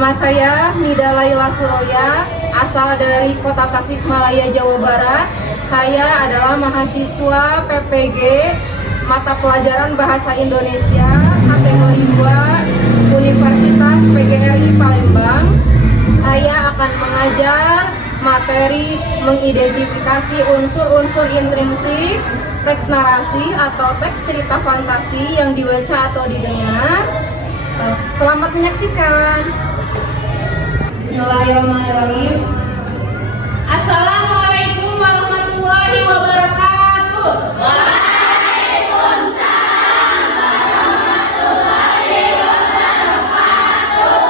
Nama saya Mida Laila Suroya, asal dari Kota Tasikmalaya, Jawa Barat. Saya adalah mahasiswa PPG Mata Pelajaran Bahasa Indonesia kategori 2 Universitas PGRI Palembang. Saya akan mengajar materi mengidentifikasi unsur-unsur intrinsik teks narasi atau teks cerita fantasi yang dibaca atau didengar. Selamat menyaksikan. Bismillahirrahmanirrahim. Assalamualaikum warahmatullahi wabarakatuh. Waalaikumsalam warahmatullahi wabarakatuh.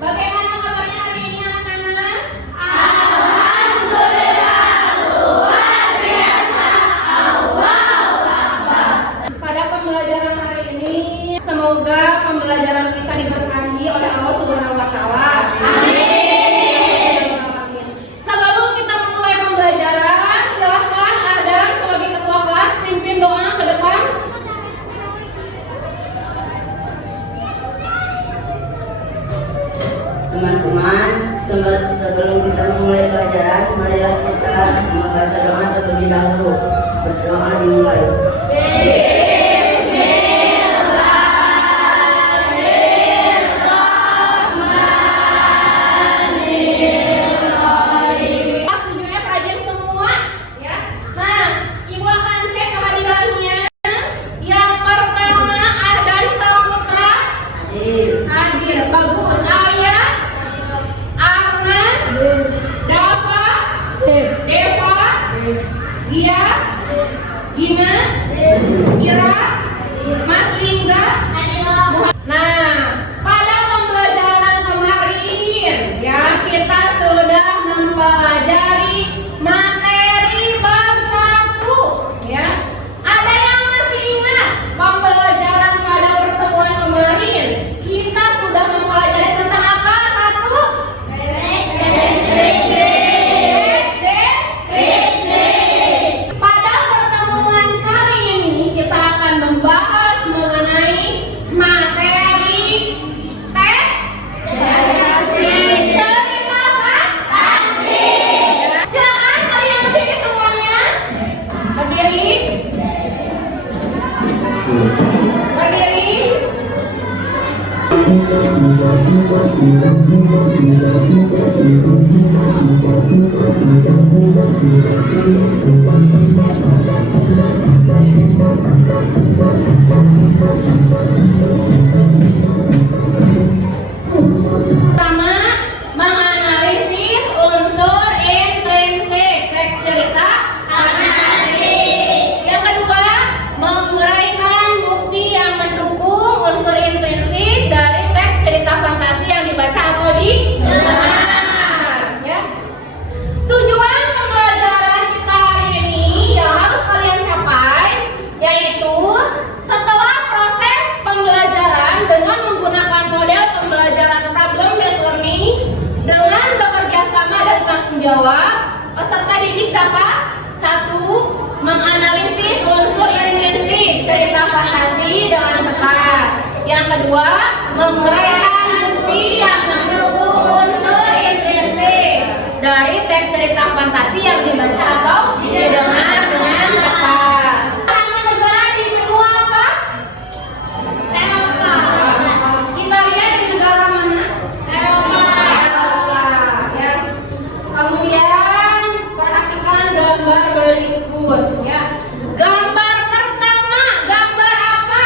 Bagaimana kabarnya hari ini anak-anak? Alhamdulillah, luar biasa. Allahu Akbar. Pada pembelajaran hari ini, semoga pembelajaran kita diberkahi oleh Allah Subhanahu wa Ta'ala. Amin. Sebelum kita memulai pembelajaran, silahkan Adam sebagai ketua kelas pimpin doa ke depan. Teman-teman, sebelum kita memulai pelajaran, marilah kita membaca doa terlebih dahulu. Berdoa dimulai. Gias, Gina, Ira, Mas Lingga. Nah, pada pembelajaran kemarin ya kita sudah mempelajari materi bab 1 ya. Ada yang masih ingat pembelajaran pada pertemuan kemarin? Kita sudah mempelajari tentang apa? Satu? Membahas mengenai materi teks cerita fantasi. Silakan kalian berdiri semuanya. Berdiri. Berdiri. Pertama, menganalisis unsur intrinsik teks cerita fantasi. Yang kedua, menguraikan bukti yang mendukung unsur intrinsik dari teks cerita fantasi yang dibaca atau didengar. Ya. Tujuan pembelajaran kita hari ini yang harus kalian capai yaitu setelah proses pembelajaran dengan menggunakan model pembelajaran problem based learning dengan bekerja sama dan tanggung jawab, peserta didik dapat 1. Menganalisis unsur intrinsik cerita fantasi dengan tepat. Yang kedua, menguraikan bukti yang mendukung unsur intrinsik dari teks cerita fantasi yang dibaca atau didengar dengan tepat. Nama negara di benua apa? Eropa. Kita lihat di negara mana? Eropa. Ya. Kemudian perhatikan gambar berikut. Ya. Gambar pertama, gambar apa?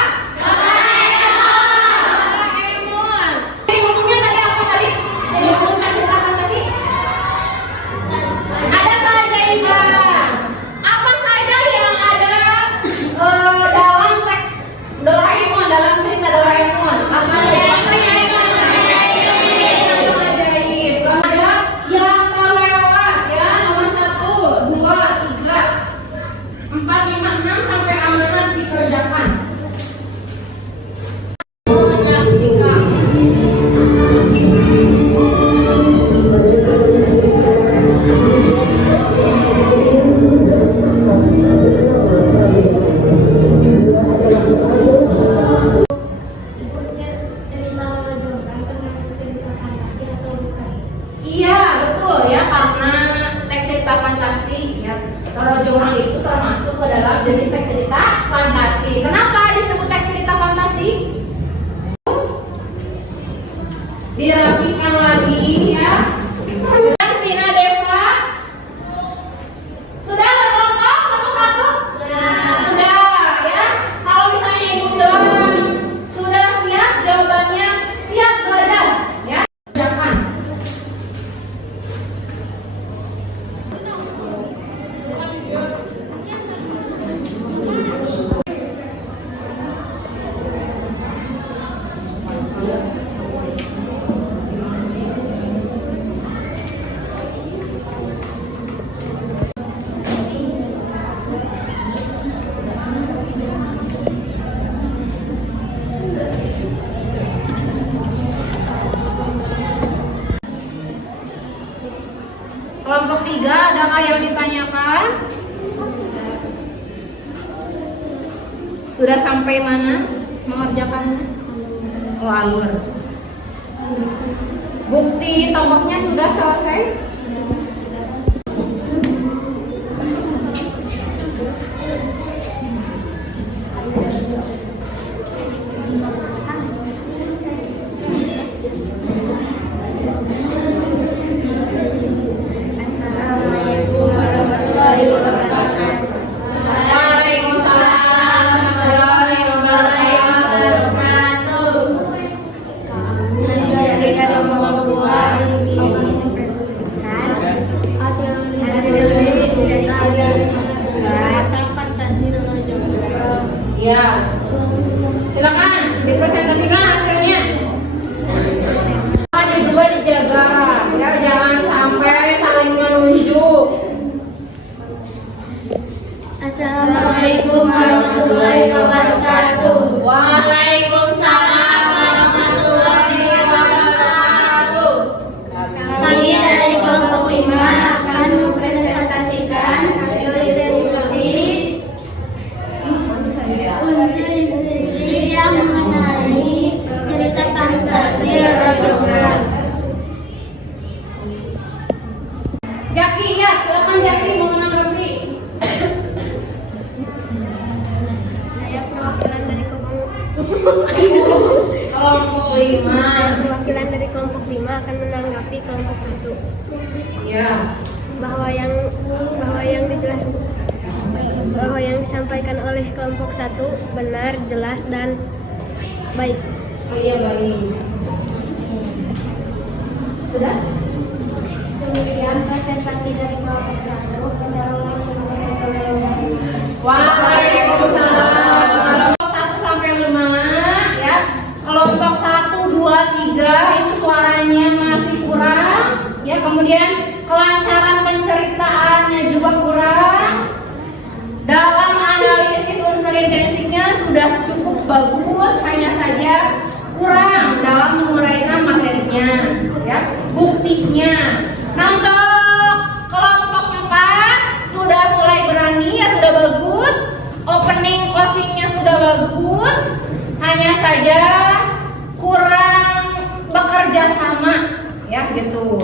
Doraemon. Di bukunya tadi apa tadi? Jadi cerita fantasi. Ada keajaiban. Apa saja yang ada dalam teks Doraemon, dalam cerita Doraemon? Apa saja yang ajaib? Ada yang terlewat ya, nomor 1, 2, 3, 4, 5, 6 sampai 11 dikerjakan. Menyaksikan. Cerita Lolo Jogan termasuk cerita cerita fantasi. Kenapa disebut teks cerita fantasi? Dirapikan lagi ya. Rina Deva sudah berkelompok kelompok satu? Sudah ya. Kalau misalnya ibu bilang sudah siap, jawabannya siap belajar ya. Jangan. Kelompok 3, adakah yang ditanyakan? Sudah sampai mana mengerjakannya? Oh, alur. Bukti tomboknya sudah selesai? Ya, silakan dipresentasikan hasilnya. Hanya juga dijaga, ya jangan sampai saling menunjuk. Assalamualaikum warahmatullahi wabarakatuh. Waalaikumsalam warahmatullahi wabarakatuh. Kami dari kelompok 5 akan mempresentasikan hasil diskusi yang mengenai cerita fantasi Rajokan. Jaki, ya silakan Jaki mengenalkan. Saya perwakilan dari kelompok Kelompok 5. perwakilan dari kelompok 5 akan menanggapi kelompok 1 Ya. bahwa yang disampaikan oleh kelompok 1 benar, jelas dan baik. Oh iya, baik. Sudah? Demikian presentasi dari kelompok 1. Assalamualaikum warahmatullahi wabarakatuh. Waalaikumsalam. Kelompok 1 sampai 5 ya. Kelompok 1, 2, 3 itu suaranya masih kurang ya. Kemudian kelancaran penceritaannya juga kurang. Dalam analisis unsur intrinsiknya sudah cukup bagus, hanya saja kurang dalam menguraikan materinya ya, buktinya. Nah, untuk kelompok 4 sudah mulai berani ya, sudah bagus. Opening closingnya sudah bagus, hanya saja kurang bekerja sama ya gitu.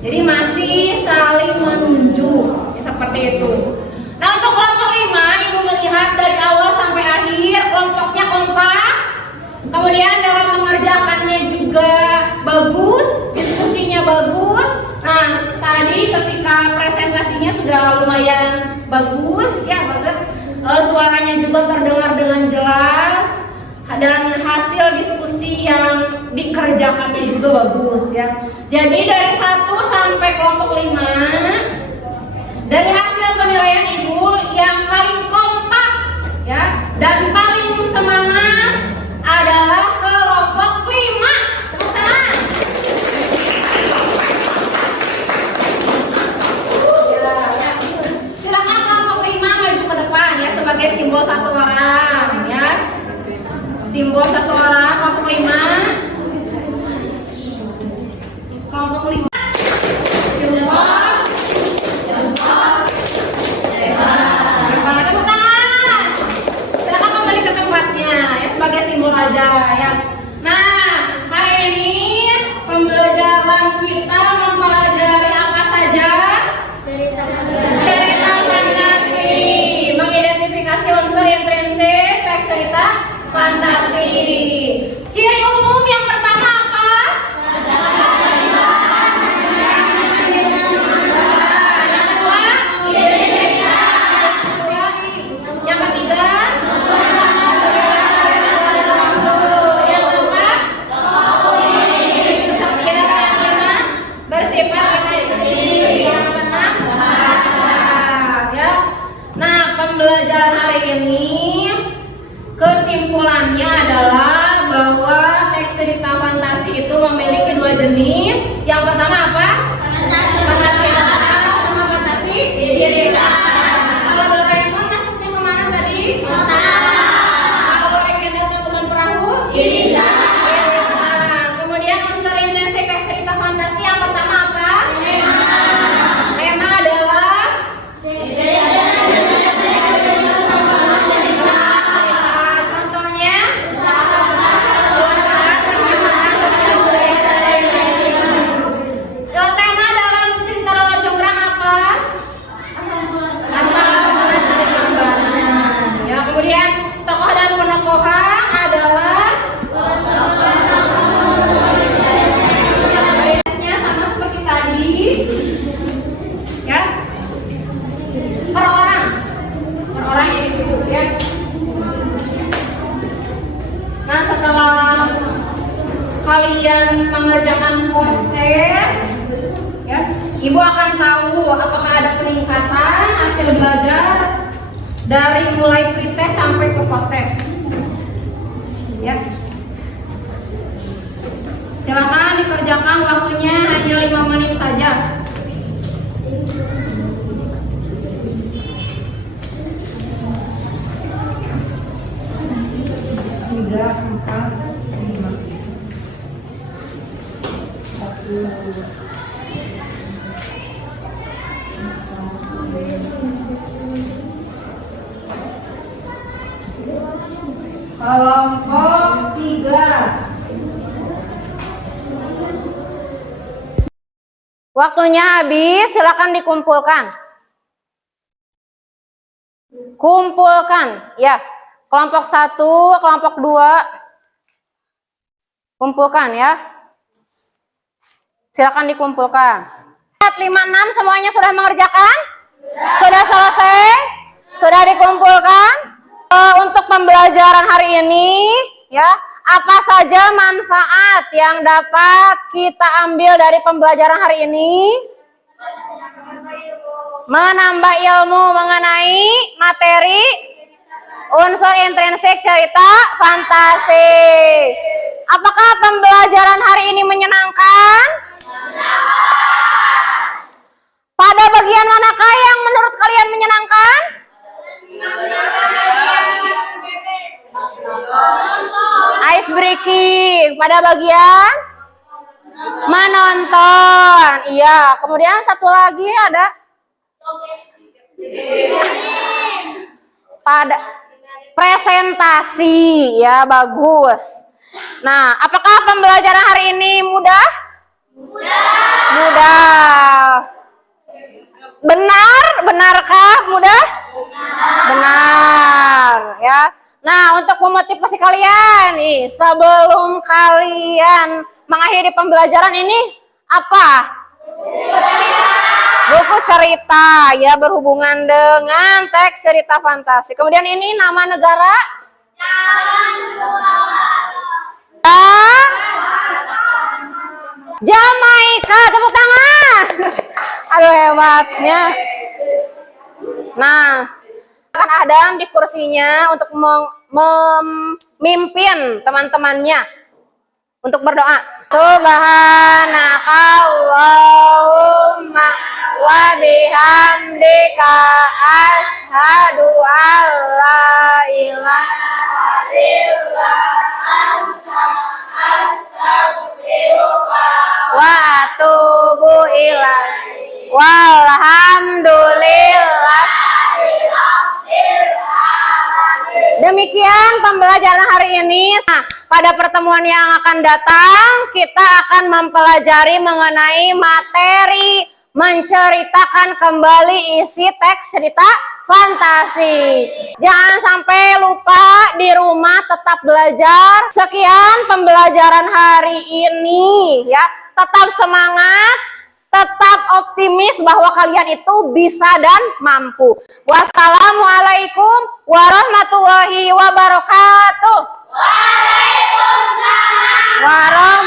Jadi masih saling menunjuk ya, seperti itu. Nah, untuk kelompok 5 Ibu melihat dari awal sampai akhir kelompoknya kompak. Kemudian dalam mengerjakannya juga bagus, diskusinya bagus. Nah, tadi ketika presentasinya sudah lumayan bagus ya, banget. Suaranya juga terdengar dengan jelas dan hasil diskusi yang dikerjakannya juga bagus ya. Jadi dari 1 sampai kelompok 5, dari hasil penilaian Ibu yang paling kompak ya dan paling semangat adalah kelompok 5. Tepuk tangan. Ya. Silakan kelompok 5 maju ke depan ya sebagai simbol 1 orang ya. Simbol 1 orang kelompok 5. Kelompok 5. Tepuk tangan. Silakan kembali ke tempatnya ya sebagai simbol aja ya. Nah, hari ini pembelajaran kita mempelajari apa saja? Cerita fantasi, mengidentifikasi unsur intrinsiknya teks cerita fantasi. Ciri umum yang pertama apa? Yang kedua? Yang ketiga? Yang keempat? Yang kelima? Bersifat eksklusif. Yang keenam? Bahasa. Ya. Nah, pembelajaran hari ini kesimpulannya adalah bahwa teks cerita fantasi itu memiliki dua jenis. Yang pertama apa? Fantasi. Apa fantasi? Kalau Doraemon masuknya kemana tadi? Kalau legenda teman perahu? Irisan. Kemudian unsur intrinsik teks cerita fantasi yang pertama apa? Tema adalah contohnya tema dalam cerita Lolo Jonggrang apa? Asal ya, kemudian tokoh dan penokohan adalah garisnya sama seperti tadi ya, per orang yang itu ya. Nah, setelah kalian mengerjakan post-test ya, ibu akan tahu apakah ada peningkatan hasil belajar dari mulai pre-test sampai ke post-test ya. Silakan dikerjakan, waktunya hanya 5 menit saja. Tiga, empat, lima. Kelompok 3. Waktunya habis, silakan dikumpulkan. Kumpulkan, ya. Kelompok 1, kelompok 2. Kumpulkan ya. Silakan dikumpulkan. 4, 5, 6 semuanya sudah mengerjakan? Sudah selesai? Sudah dikumpulkan? Untuk pembelajaran hari ini, ya, apa saja manfaat yang dapat kita ambil dari pembelajaran hari ini? Menambah ilmu mengenai materi unsur intrinsik cerita fantasi. Apakah pembelajaran hari ini menyenangkan? Pada bagian manakah yang menurut kalian menyenangkan? Ice breaking. Pada bagian menonton. Iya, kemudian satu lagi ada pada presentasi. Ya, bagus. Nah, apakah pembelajaran hari ini mudah? Mudah. Benarkah mudah? Benar, ya. Nah, untuk memotivasi kalian nih, sebelum kalian mengakhiri pembelajaran ini, apa? Buku cerita, ya, berhubungan dengan teks cerita fantasi. Kemudian ini nama negara? Jamaika, tepuk tangan. Aduh, hebatnya. Nah, akan Adam di kursinya untuk memimpin teman-temannya untuk berdoa. Subhanakallahumma wa bihamdika asyhadu an la ilaha illa anta astaghfiruka wa atubu ilaik. Walhamdulillah. Demikian pembelajaran hari ini. Nah, pada pertemuan yang akan datang, kita akan mempelajari mengenai materi menceritakan kembali isi teks cerita fantasi. Jangan sampai lupa di semangat, tetap belajar. Sekian pembelajaran hari ini ya. Tetap semangat, tetap optimis bahwa kalian itu bisa dan mampu. Wassalamualaikum warahmatullahi wabarakatuh. Waalaikumsalam warahmatullahi